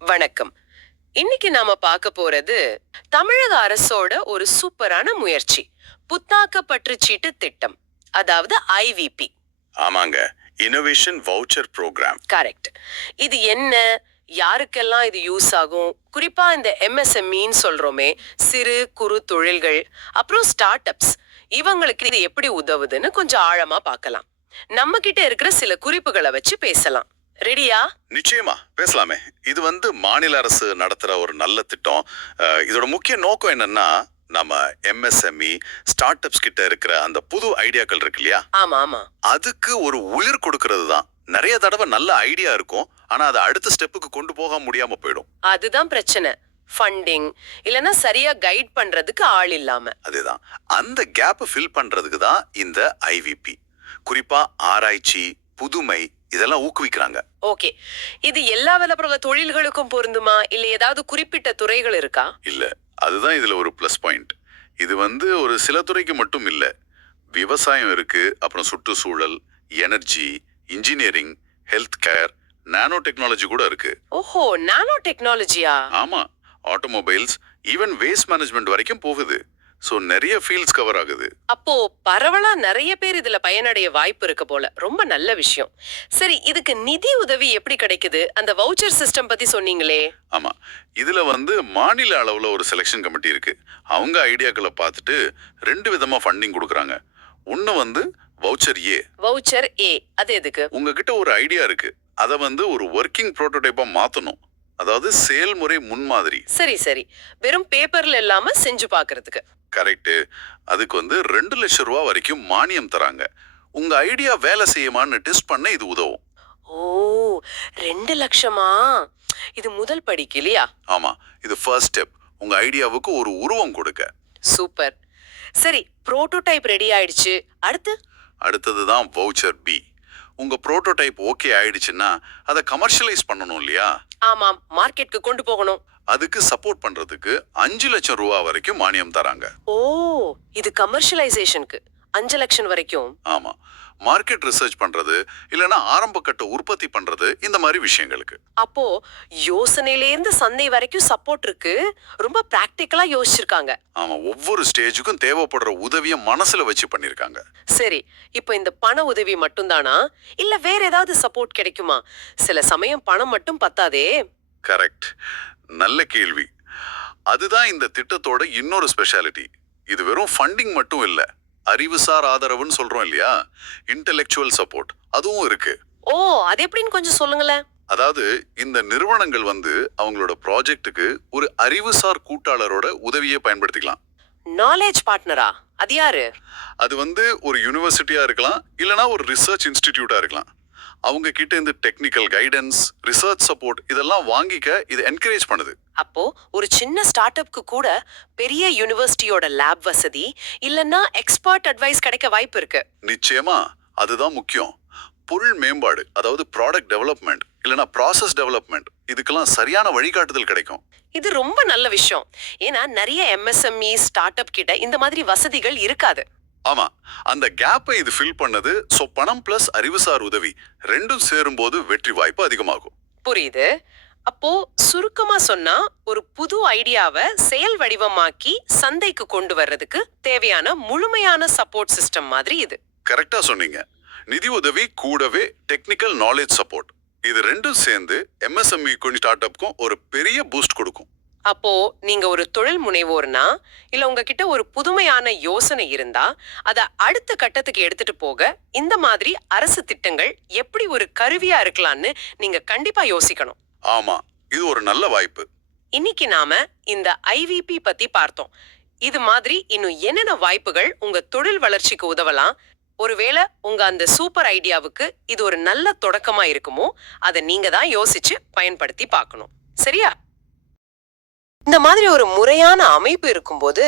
வணக்கம். இன்னைக்கு நாம பார்க்க போறது தமிழக அரசோட ஒரு சூப்பரான முயற்சி புத்தாக்க பற்றுச்சீட்டு திட்டம் அதாவது ஐவிபி ஆமாங்க. இனோவேஷன் வவுச்சர் ப்ரோக்ராம் கரெக்ட் இது என்ன? யாருக்கெல்லாம் இது யூஸ் ஆகும்? குறிப்பா இந்த எம்எஸ்எம்இன்னு சொல்றோமே சிறு குறு தொழில்கள் அப்புறம் ஸ்டார்ட் அப்ஸ் இவங்களுக்கு இது எப்படி உதவுதுன்னு கொஞ்சம் ஆழமா பார்க்கலாம். நம்ம கிட்ட இருக்கிற சில குறிப்புகளை வச்சு பேசலாம். ரெடியா நிச்சயமா. பேசலாமே. இது வந்து மாநில அரசு நடத்துற ஒரு நல்ல திட்டம். இதோட முக்கிய நோக்கம் என்னன்னா நம்ம எம்எஸ்எம்இ ஸ்டார்ட் அப்ஸ் கிட்ட இருக்கிற அந்த புது ஐடியாக்கள் இருக்கு இல்லையா? ஆமா ஆமா. அதுக்கு ஒரு உயிர் கொடுக்கறது தான். நிறைய தடவை நல்ல ஐடியா இருக்கும். ஆனா அதை அடுத்த ஸ்டெப்புக்கு கொண்டு போக முடியாம போயிடும். அதுதான் பிரச்சனை. ஃபண்டிங் இல்லனா சரியா கைட் பண்றதுக்கு ஆள் இல்லாம. அதேதான். அந்த கேப்பை ஃபில் பண்றதுக்கு தான் இந்த ஐவிபி குறிப்பா ஆராய்ச்சி புதுமை இதெல்லாம் ஊக்குவிக்கிறாங்க. ஓகே. இது எல்லா விதப்புற தொழில்களுக்கும் பொருந்துமா? இல்ல ஏதாவது குறிப்பிட்ட துறைகள் இருக்கா? இல்ல. அதுதான் இதுல ஒரு ப்ளஸ் பாயிண்ட் இது வந்து ஒரு சில துறைக்கு மட்டும் இல்ல. விவசாயம் இருக்கு அப்புறம் சுற்றுச்சூழல் energy engineering health care nanotechnology கூட இருக்கு. ஓஹோ நானோ டெக்னாலஜியா ஆமா. ஆட்டோமொபைல்ஸ் ஈவன் வேஸ்ட் மேனேஜ்மெண்ட் வரைக்கும் போகுது. ஸோ நிறைய ஃபீல்ட்ஸ் கவர் ஆகுது. அப்போ பரவலா நிறைய பேர் இதுல பயனடைய வாய்ப்பு இருக்கு போல. ரொம்ப நல்ல விஷயம். சரி இதுக்கு நிதி உதவி எப்படி கிடைக்குது? அந்த வவுச்சர் சிஸ்டம் பத்தி சொன்னீங்களே. ஆமா. இதுல வந்து மாநில அளவுல ஒரு செலெக்ஷன் கமிட்டி இருக்கு. அவங்க ஐடியாக்களை பார்த்துட்டு ரெண்டு விதமா ஃபண்டிங் கொடுக்குறாங்க. ஒன்னு வந்து வவுச்சர் ஏ வவுச்சர் ஏ அது எதுக்கு? உங்ககிட்ட ஒரு ஐடியா இருக்கு. அதை வந்து ஒரு ஒர்க்கிங் ப்ரோட்டோடைப்பா மாத்தணும். அதாவது செயல்முறை முன்மாதிரி. சரி சரி. வெறும் பேப்பர்ல இல்லாம செஞ்சு பாக்குறதுக்கு கரெக்ட் அதுக்கு வந்து ரெண்டு லட்சம் ரூபா வரைக்கும் மானியம் தராங்க. உங்க ஐடியா வேலை செய்யுமான்னு டெஸ்ட் பண்ண இது உதவும். ஓ ரெண்டு லட்சமா? இது முதல் படிக்கு இல்லையா? ஆமா இது ஃபர்ஸ்ட் ஸ்டெப் உங்க ஐடியாவுக்கு ஒரு உருவம் கொடுக்க சூப்பர். சரி புரோட்டோடைப் ரெடி ஆயிடுச்சு. அடுத்து? அடுத்தது தான் வவுச்சர் பி உங்க புரோட்டோடைப் ஓகே ஆயிடுச்சுன்னா அதை கமர்ஷியலைஸ் பண்ணணும் இல்லையா? ஆமாம் மார்க்கெட்க்கு கொண்டு போகணும். அதுக்கு சப்போர்ட் பண்றதுக்கு அஞ்சு லட்சம் ரூபா வரைக்கும் மானியம் தராங்க. ஓ இது கமர்ஷியலைசேஷனுக்கு அஞ்சு லட்சம் வரைக்கும். ஆமா. மார்க்கெட் ரிசர்ச் பண்றது இல்லனா ஆரம்ப கட்ட உற்பத்தி பண்றது இந்த மாதிரி விஷயங்களுக்கு. அப்போ யோசனையிலேருந்து சந்தை வரைக்கும் சப்போர்ட் இருக்கு. ரொம்ப பிராக்டிக்கலா யோசிச்சிருக்காங்க. ஆமா ஒவ்வொரு ஸ்டேஜுக்கும் தேவைப்படுற உதவியை மனசுல வச்சு பண்ணிருக்காங்க. சரி இப்போ இந்த பண உதவி மட்டும்தானா? இல்ல வேற ஏதாவது சப்போர்ட் கிடைக்குமா? சில சமயம் பணம் மட்டும் பத்தாதே. கரெக்ட் நல்ல கேள்வி. அதுதான் இந்த திட்டத்தோட இன்னொரு ஸ்பெஷாலிட்டி இது வெறும் ஃபண்டிங் மட்டும் இல்ல. அறிவுசார் ஆதரவுன்னு சொல்றோம் இல்லையா? இன்டெலெக்சுவல் சப்போர்ட் அதுவும் இருக்கு. ஓ அது எப்படின்னு கொஞ்சம் சொல்லுங்களேன். அதாவது இந்த நிறுவனங்கள் வந்து அவங்களோட ப்ராஜெக்ட்டுக்கு ஒரு அறிவுசார் கூட்டாளரோட உதவியை பயன்படுத்திக்கலாம். நாலேஜ் பார்ட்னரா அது யாரு? அது வந்து ஒரு யூனிவர்சிட்டியா இருக்கலாம் இல்லனா ஒரு ரிசர்ச் இன்ஸ்டிடியூட்டா இருக்கலாம். அவங்க கிட்ட இந்த டெக்னிக்கல் கைடன்ஸ் ரிசர்ச் சப்போர்ட் இதெல்லாம் வாங்கிக்க இது என்கரேஜ் பண்ணுது. அப்போ ஒரு சின்ன ஸ்டார்ட் அப்க்கு கூட பெரிய யூனிவர்சிட்டியோட லேப் வசதி இல்லன்னா எக்ஸ்பர்ட் அட்வைஸ் கிடைக்க வாய்ப்பு இருக்கு. நிச்சயமா அதுதான் முக்கியம். பொருள் மேம்பாடு அதாவது ப்ராடக்ட் டெவலப்மெண்ட் இல்லனா ப்ராசஸ் டெவலப்மெண்ட் இதுக்கெல்லாம் சரியான வழிகாட்டுதல் கிடைக்கும். இது ரொம்ப நல்ல விஷயம். ஏன்னா நிறைய எம்எஸ்எம்இ ஸ்டார்ட் அப் கிட்ட இந்த மாதிரி வசதிகள் இருக்காது. ஆமா அந்த கேப்பை இது ஃபில் பண்ணது சோ பணம் பிளஸ் அறிவுசார் உதவி ரெண்டும் சேரும்போது வெற்றி வாய்ப்பு அதிகமாகும். புரியுது. அப்போ சுருக்கமா சொன்னா ஒரு புது ஐடியாவை செயல் வடிவமாக்கி சந்தைக்கு கொண்டு வர்றதுக்கு தேவையான முழுமையான சப்போர்ட் சிஸ்டம் மாதிரி இது. கரெக்டா சொன்னீங்க. நிதி உதவி கூடவே டெக்னிக்கல் நாலேஜ் சப்போர்ட் இது ரெண்டும் சேர்ந்து எம்எஸ்எம்இ கொஞ்சம் ஸ்டார்ட் அப்க்கும் ஒரு பெரிய பூஸ்ட் கொடுக்கும். அப்போ நீங்க ஒரு தொழில் முனைவோர்னா இல்ல உங்ககிட்ட ஒரு புதுமையான யோசனை இருந்தா அத அடுத்த கட்டத்துக்கு எடுத்துட்டு போக இந்த மாதிரி அரசு திட்டங்கள் எப்படி ஒரு கருவியா இருக்கலாம்னு நீங்க கண்டிப்பா யோசிக்கணும். ஆமா இது ஒரு நல்ல வாய்ப்பு. இன்னைக்கு நாம இந்த ஐவிபி பத்தி பார்த்தோம். இது மாதிரி இன்னும் என்னென்ன வாய்ப்புகள் உங்க தொழில் வளர்ச்சிக்கு உதவலாம்? ஒருவேளை உங்க அந்த சூப்பர் ஐடியாவுக்கு இது ஒரு நல்ல தொடக்கமா இருக்குமோ அதை நீங்க தான் யோசிச்சு பயன்படுத்தி பார்க்கணும். சரியா? இந்த மாதிரி ஒரு முறையான அமைப்பு இருக்கும்போது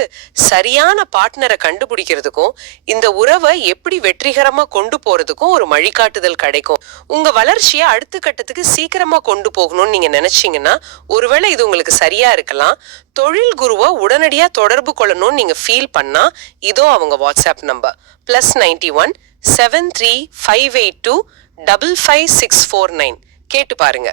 சரியான பார்ட்னரை கண்டுபிடிக்கிறதுக்கும் இந்த உறவை எப்படி வெற்றிகரமா கொண்டு போறதுக்கும் ஒரு வழிகாட்டுதல் கிடைக்கும். உங்க வளர்ச்சியை அடுத்த கட்டத்துக்கு சீக்கிரமா கொண்டு போகணும்னு நீங்க நினைச்சீங்கன்னா ஒருவேளை இது உங்களுக்கு சரியா இருக்கலாம். தொழில் குருவை உடனடியா தொடர்பு கொள்ளணும்னு நீங்க ஃபீல் பண்ணா இதோ அவங்க WhatsApp number plus ninety one seven three five eight two double five six four nine கேட்டு பாருங்க.